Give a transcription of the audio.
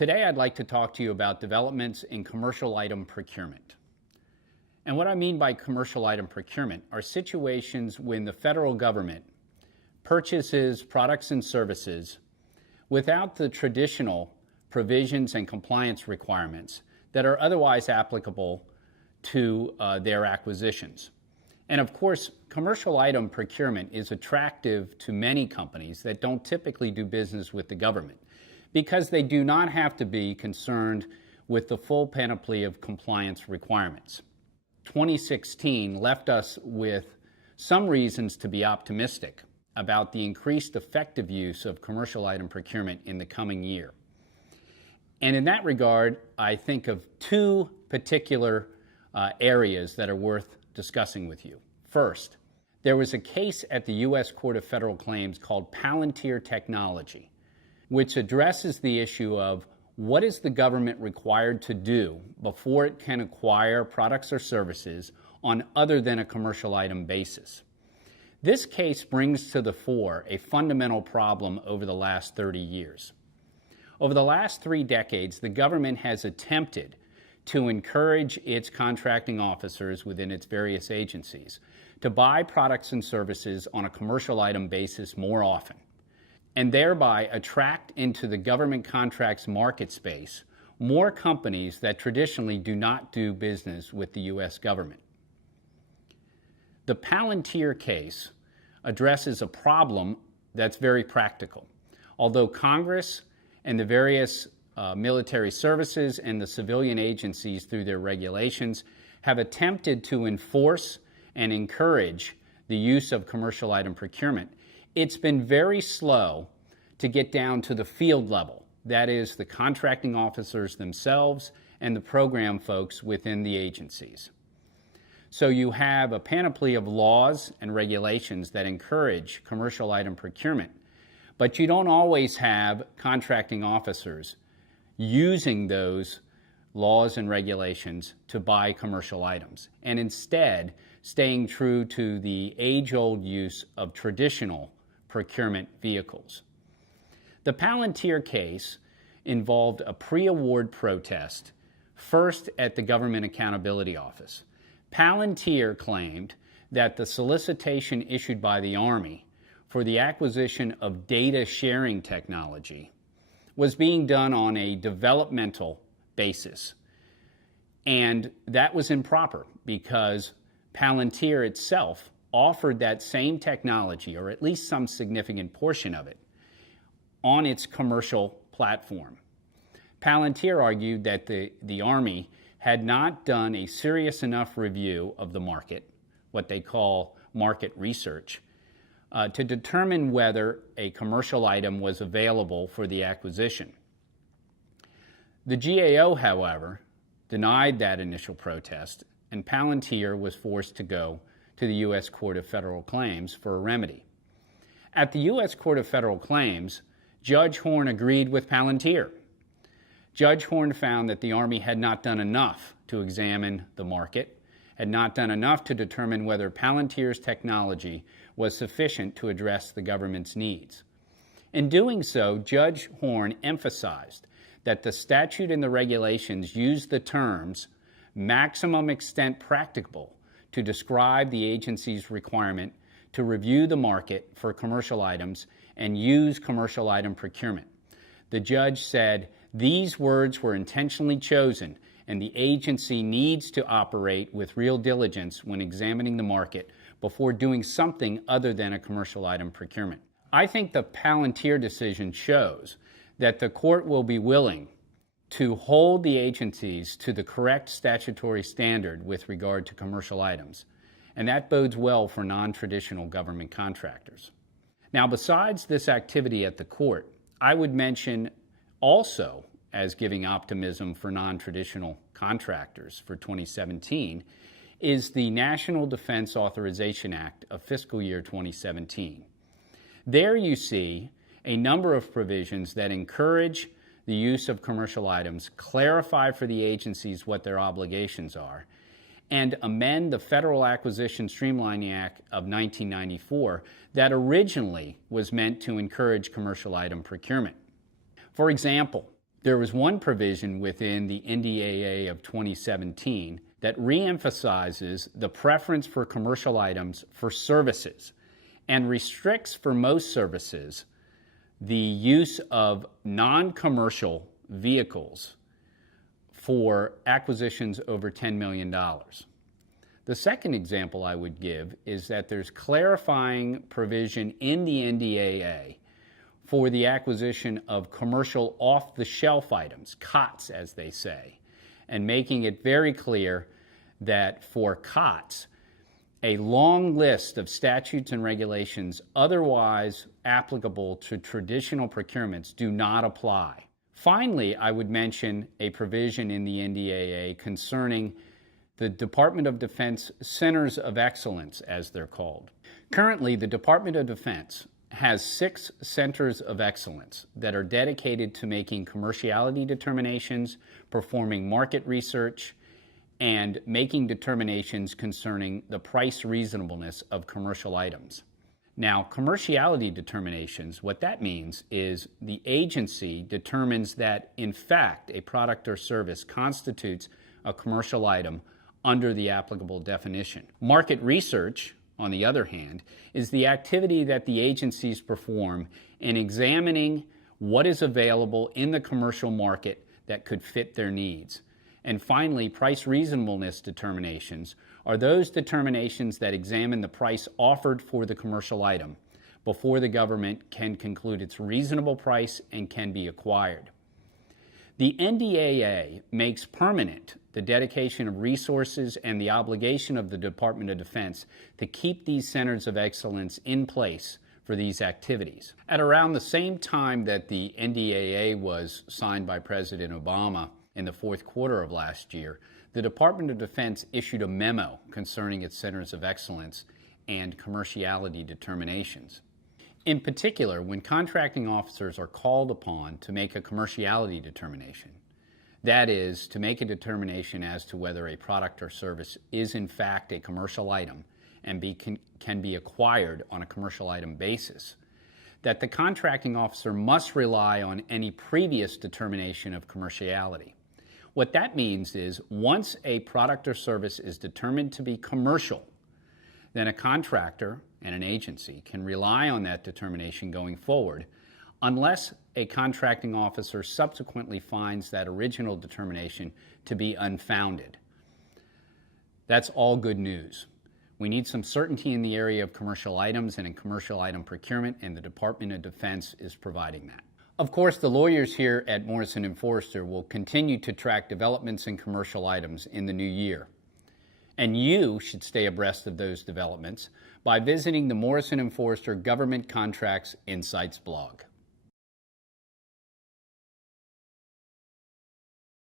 Today I'd like to talk to you about developments in commercial item procurement. And what I mean by commercial item procurement are situations when the federal government purchases products and services without the traditional provisions and compliance requirements that are otherwise applicable to their acquisitions. And of course, commercial item procurement is attractive to many companies that don't typically do business with the government because they do not have to be concerned with the full panoply of compliance requirements. 2016 left us with some reasons to be optimistic about the increased effective use of commercial item procurement in the coming year. And in that regard, I think of two particular areas that are worth discussing with you. First, there was a case at the U.S. Court of Federal Claims called Palantir Technology, which addresses the issue of what is the government required to do before it can acquire products or services on other than a commercial item basis. This case brings to the fore a fundamental problem over the last 30 years. Over the last 3 decades, the government has attempted to encourage its contracting officers within its various agencies to buy products and services on a commercial item basis more often, and thereby attract into the government contracts market space more companies that traditionally do not do business with the U.S. government. The Palantir case addresses a problem that's very practical. Although Congress and the various military services and the civilian agencies through their regulations have attempted to enforce and encourage the use of commercial item procurement, it's been very slow to get down to the field level. That is, the contracting officers themselves and the program folks within the agencies. So you have a panoply of laws and regulations that encourage commercial item procurement, but you don't always have contracting officers using those laws and regulations to buy commercial items, and instead staying true to the age-old use of traditional procurement vehicles. The Palantir case involved a pre-award protest, first at the Government Accountability Office. Palantir claimed that the solicitation issued by the Army for the acquisition of data sharing technology was being done on a developmental basis. And that was improper because Palantir itself offered that same technology, or at least some significant portion of it, on its commercial platform. Palantir argued that the Army had not done a serious enough review of the market, what they call market research, to determine whether a commercial item was available for the acquisition. The GAO, however, denied that initial protest, and Palantir was forced to go to the U.S. Court of Federal Claims for a remedy. At the U.S. Court of Federal Claims, Judge Horn agreed with Palantir. Judge Horn found that the Army had not done enough to examine the market, had not done enough to determine whether Palantir's technology was sufficient to address the government's needs. In doing so, Judge Horn emphasized that the statute and the regulations use the terms maximum extent practicable to describe the agency's requirement to review the market for commercial items and use commercial item procurement. The judge said these words were intentionally chosen and the agency needs to operate with real diligence when examining the market before doing something other than a commercial item procurement. I think the Palantir decision shows that the court will be willing to hold the agencies to the correct statutory standard with regard to commercial items, and that bodes well for non-traditional government contractors. Now, besides this activity at the court, I would mention also, as giving optimism for non-traditional contractors for 2017, is the National Defense Authorization Act of fiscal year 2017. There you see a number of provisions that encourage the use of commercial items, clarify for the agencies what their obligations are, and amend the Federal Acquisition Streamlining Act of 1994 that originally was meant to encourage commercial item procurement. For example, There was one provision within the NDAA of 2017 that reemphasizes the preference for commercial items for services and restricts for most services the use of non-commercial vehicles for acquisitions over $10 million. The second example I would give is that there's clarifying provision in the NDAA for the acquisition of commercial off-the-shelf items, COTS as they say, and making it very clear that for COTS, a long list of statutes and regulations otherwise applicable to traditional procurements do not apply. Finally, I would mention a provision in the NDAA concerning the Department of Defense Centers of Excellence, as they're called. Currently, the Department of Defense has 6 centers of excellence that are dedicated to making commerciality determinations, performing market research, and making determinations concerning the price reasonableness of commercial items. Now, commerciality determinations, what that means is the agency determines that, in fact, a product or service constitutes a commercial item under the applicable definition. Market research, on the other hand, is the activity that the agencies perform in examining what is available in the commercial market that could fit their needs. And finally, price reasonableness determinations are those determinations that examine the price offered for the commercial item before the government can conclude its reasonable price and can be acquired. The NDAA makes permanent the dedication of resources and the obligation of the Department of Defense to keep these centers of excellence in place for these activities. At around the same time that the NDAA was signed by President Obama in the fourth quarter of last year, the Department of Defense issued a memo concerning its centers of excellence and commerciality determinations. In particular, when contracting officers are called upon to make a commerciality determination, that is, to make a determination as to whether a product or service is in fact a commercial item and can be acquired on a commercial item basis, that the contracting officer must rely on any previous determination of commerciality. What that means is once a product or service is determined to be commercial, then a contractor and an agency can rely on that determination going forward unless a contracting officer subsequently finds that original determination to be unfounded. That's all good news. We need some certainty in the area of commercial items and in commercial item procurement, and the Department of Defense is providing that. Of course, the lawyers here at Morrison Foerster will continue to track developments in commercial items in the new year. And you should stay abreast of those developments by visiting the Morrison Foerster Government Contracts Insights blog.